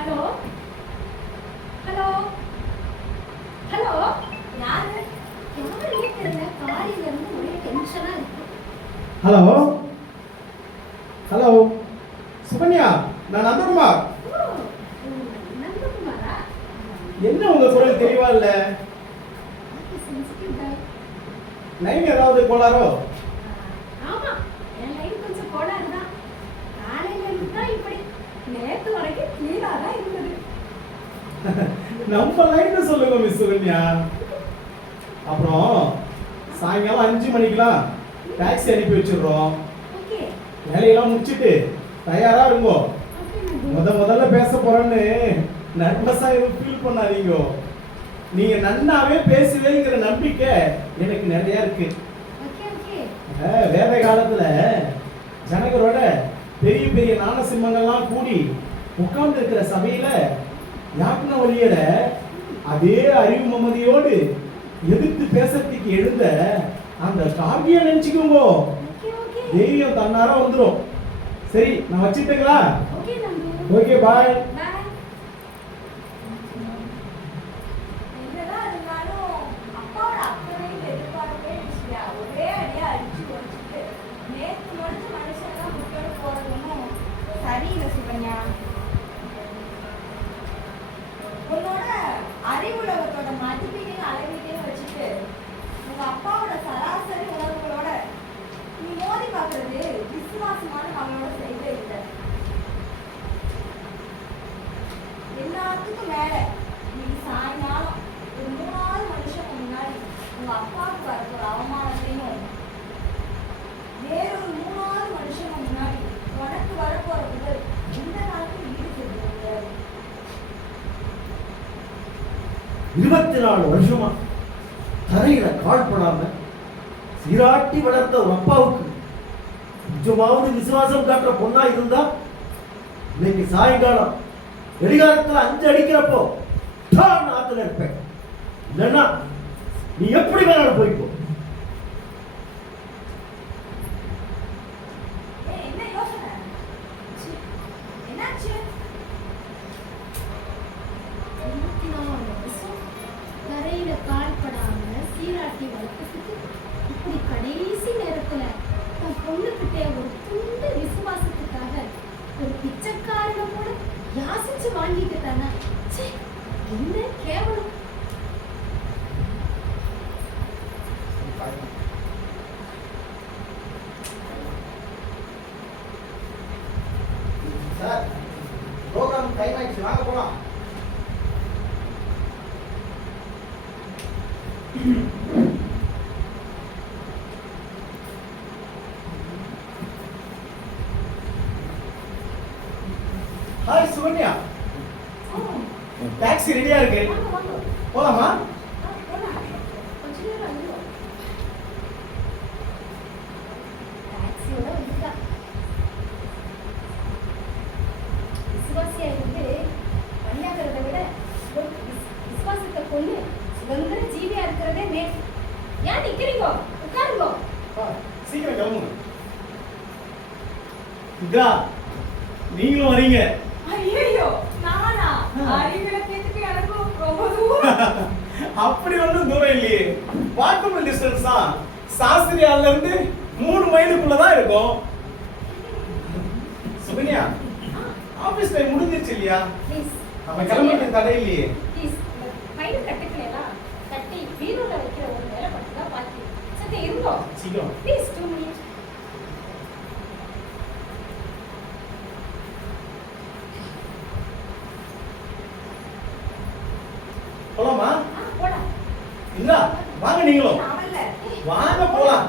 Hello hello hello யாரு யாருமே தெரியல. காலையில இருந்து ஒரே டென்ஷனா இருக்கு. ஹலோ ஹலோ சுகன்யா, நான் நந்தகுமார். ஓ, நந்தகுமாரா? என்ன உங்க குரல் தெளிவா இல்ல? சென்சிட்டிவ் கை. லைன் ஏதாவது கோளாரோ? ஆமா, என் லைன் கொஞ்சம் கோளாறு தான். காலையில இருந்து தான் இப்படி. நேத்து வரைக்கும் கிளியரா தான் இருந்தது. நம்ம லைன் சொல்லுங்க மிஸ் சுகன்யா. அப்புறம் சாயங்காலம் 5 மணிக்கெல்லாம் டாக்ஸி அனுப்பி வச்சிடுறோம். ஓகே. வேலையெல்லாம் முடிச்சிட்டு தயாரா இருங்கோ. முதல்ல பேச போறேன்னு நர்வஸா எதுவும் ஃபீல் பண்ணாதீங்க. நீங்க நன்னாவே பேசுவேங்கிற நம்பிக்கை எனக்கு நிறைய இருக்கு. Okay okay. வேத காலத்துல ஜனகரோட பெரிய பெரிய நாண சிம்மங்கள்லாம் கூடி உட்கார்ந்து இருக்கிற சபையில யாக்ன வழியர அதே அறிவு மமதியோடு எதிர்த்து பேசுறதுக்கு எழுந்த அந்த காவியம் நினைச்சுக்கோங்க. Okay okay. தைரியம் தன்னாரா வந்துரும். சரி, நான் வச்சிட்டீங்களா? Okay Nandu. Okay, bye. Bye. என்னதான் இருந்தாலும் அப்பாவோட அக்கறையும் எதிர்பார்ப்பே விஷயம் ஒரே அடியா அடிச்சு வச்சுட்டு நேற்று முடிஞ்ச மனுஷன்லாம் முட்டோடு போறதுன்னு சரியில்லை சுகன்யா. உன்னோட அறிவுலகத்தோட மதிப்பீட்டையும் அளவீட்டையும் வச்சுட்டு உங்க அப்பாவோட சராசரி உணர்வுகளோட நீ மோதி பார்க்கறது விசுவாசமான அவங்களோட செய்யவே இல்லை. எல்லாத்துக்கும் மேல இன்னைக்கு சாயங்காலம் ஒரு 3வது மனுஷன் முன்னாடி உங்க அப்பாவுக்கு வரப்போ ஒரு அவமானத்தையும் வேறொரு 3வது மனுஷன் முன்னாடி உனக்கு வரப்போற புகழ் இந்த நாளுக்கு ஈடு செய்ய முடியாது. 24 வருஷமா தரையில கால்படாம சீராட்டி வளர்த்த ஒரு அப்பாவுக்கு கொஞ்சமாவது விசுவாசம் காட்டுற பொண்ணா இருந்தா இன்னைக்கு சாயங்காலம் வெளிகாலத்துல 5 அடிக்கிறப்போ நான் ஆத்துல இருப்பேன். இல்லைன்னா நீ எப்படி வேணாலும் போய்க்கோ. என்ன யோசனை? என்னாச்சு? 24 வருஷம் தரையில கால்படாம சீராட்டி வளர்க்கறதுக்கு இப்படி கடைசி நேரத்துல தன் பொண்ணுகிட்ட ஒரு துண்டு விசுவாசத்துக்காக ஒரு பிச்சைக்காரனை கூட யாசிச்சு வாங்கிட்டு தானே. ச்சே, என்ன கேவலம். சார், ப்ரோக்ராம் டைம் ஆயிடுச்சு, வாங்க போலாம். ஹாய் சுகன்யா, டாக்ஸி ரெடியா இருக்கு. வாங்க வாங்க. போலாமா? போலாம். கொஞ்ச நேரம் ஆயிடும். டாக்ஸியோட வந்துட்டா. விசுவாசியா இருந்து பணியாகிறத விட விசுவாசத்தை கொண்டு சுதந்திர ஜீவியா இருக்கிறதே மேல். ஏன் நிக்கிறீங்க? உட்காருங்க. சீக்கிரம் கிளம்புங்க. இதா நீங்களும் வரீங்க? ஐயோ நானா? அறிவிலக்கத்துக்கு எனக்கும் ரொம்ப தூரம். அப்படி ஒன்றும் தூரம் இல்லையே. வாக்கபிள் டிஸ்டன்ஸ் தான். சாஸ்திரியால இருந்து 3 மைலுக்குள்ள தான் இருக்கும். சுகன்யா, ஆபீஸ் டைம் முடிஞ்சிருச்சு இல்லையா? ப்ளீஸ். நம்ம கிளம்புறதுக்கு தடை இல்லையே. ப்ளீஸ். ஃபைல் கட்டுக்கலாம். கட்டி பீரோல வைக்கிற ஒரு வேலை மட்டும் தான் பாக்கி. சரி இருங்கோ. சீக்கிரம். Please 2 minutes. போலாமா? போலாம். இல்ல, வாங்க நீங்களும். நாமல்ல. வாங்க போலாம்.